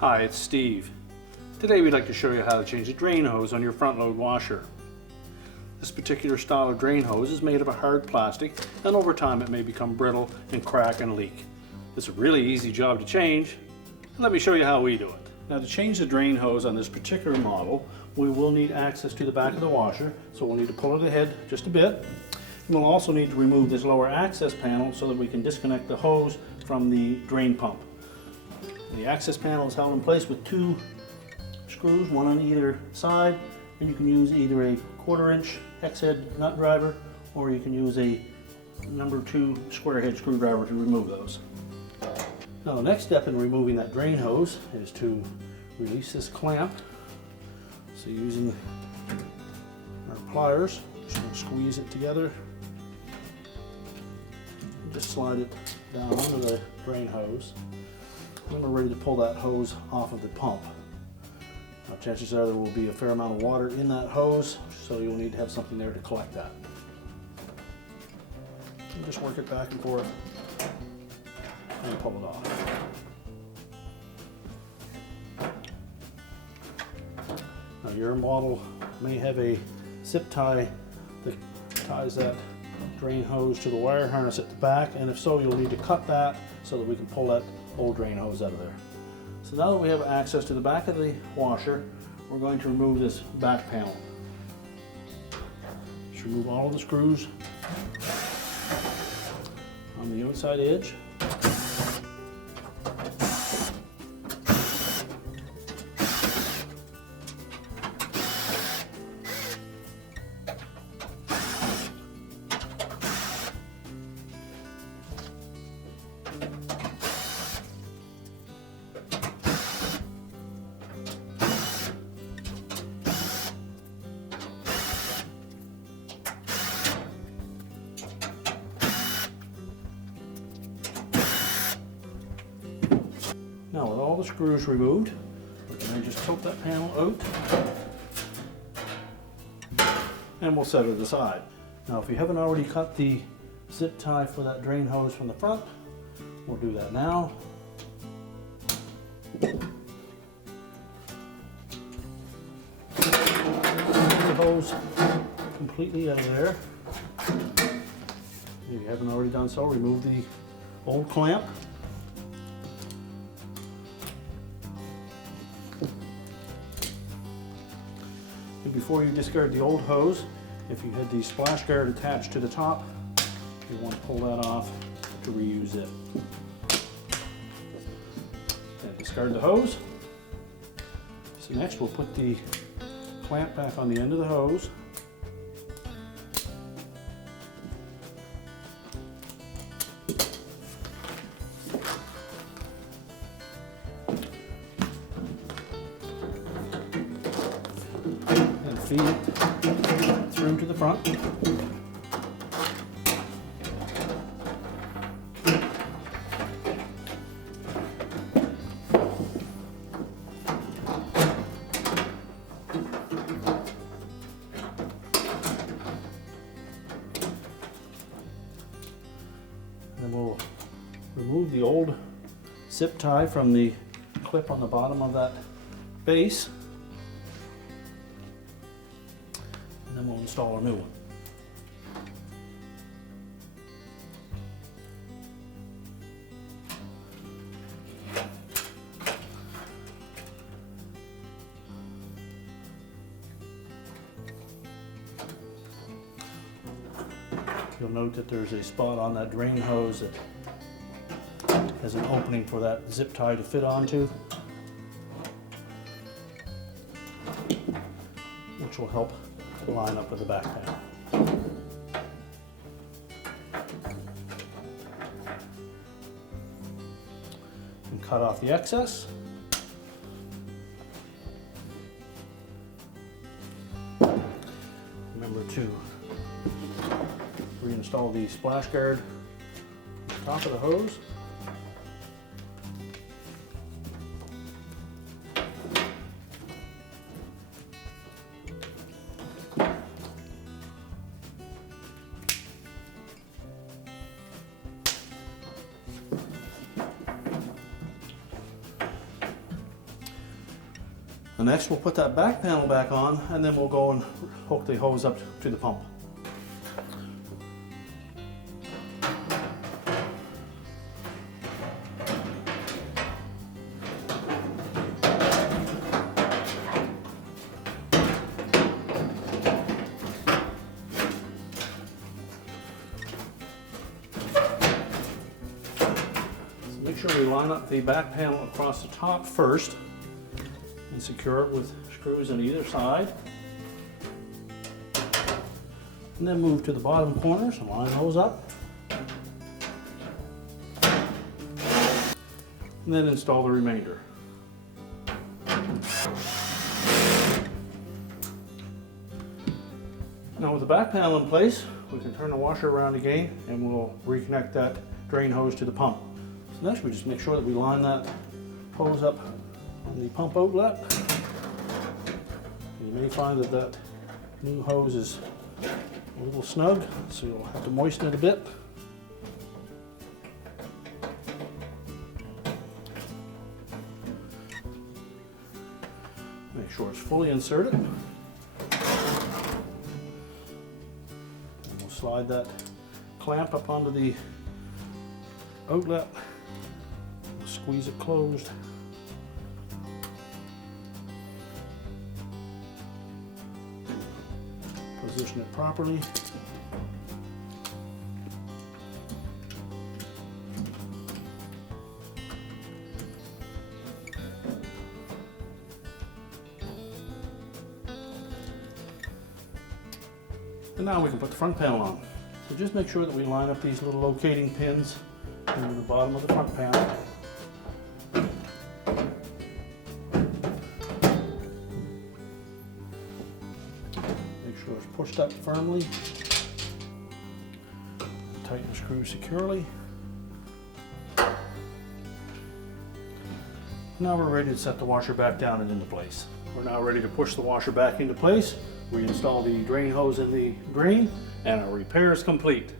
Hi, it's Steve. Today we'd like to show you how to change the drain hose on your front load washer. This particular style of drain hose is made of a hard plastic, and over time it may become brittle and crack and leak. It's a really easy job to change. Let me show you how we do it. Now, to change the drain hose on this particular model, we will need access to the back of the washer, so we'll need to pull it ahead just a bit. And we'll also need to remove this lower access panel so that we can disconnect the hose from the drain pump. The access panel is held in place with two screws, one on either side, and you can use either a 1/4 inch hex head nut driver, or you can use a number 2 square head screwdriver to remove those. Now, the next step in removing that drain hose is to release this clamp. So using our pliers, just going to squeeze it together. And just slide it down onto the drain hose. When we're ready to pull that hose off of the pump. Now, chances are there will be a fair amount of water in that hose, so you'll need to have something there to collect that. And just work it back and forth and pull it off. Now, your model may have a zip tie that ties that drain hose to the wire harness at the back, and if so, you'll need to cut that so that we can pull that old drain hose out of there. So now that we have access to the back of the washer, we're going to remove this back panel. Just remove all of the screws on the outside edge. Now, with all the screws removed, we're going to just tilt that panel out and we'll set it aside. Now, if you haven't already cut the zip tie for that drain hose from the front, we'll do that now. Get the hose completely out of there. If you haven't already done so, remove the old clamp. Before you discard the old hose, if you had the splash guard attached to the top, you want to pull that off to reuse it. And discard the hose. So next we'll put the clamp back on the end of the hose. Feed it through to the front. And then we'll remove the old zip tie from the clip on the bottom of that base. Then we'll install a new one. You'll note that there's a spot on that drain hose that has an opening for that zip tie to fit onto, which will help line up with the back panel. And cut off the excess. Remember to reinstall the splash guard on the top of the hose. next we'll put that back panel back on, and then we'll go and hook the hose up to the pump. Make sure we line up the back panel across the top first and secure it with screws on either side. And then move to the bottom corners and line those up. And then install the remainder. Now with the back panel in place, we can turn the washer around again and we'll reconnect that drain hose to the pump. So next we just make sure that we line that hose up on the pump outlet. You may find that that new hose is a little snug, so you'll have to moisten it a bit. Make sure it's fully inserted. And we'll slide that clamp up onto the outlet. Squeeze it closed. Position it properly. And now we can put the front panel on. So just make sure that we line up these little locating pins into the bottom of the front panel. Make sure it's pushed up firmly. Tighten the screw securely. Now we're ready to set the washer back down and into place. We're now ready to push the washer back into place. Reinstall the drain hose in the drain, and our repair is complete.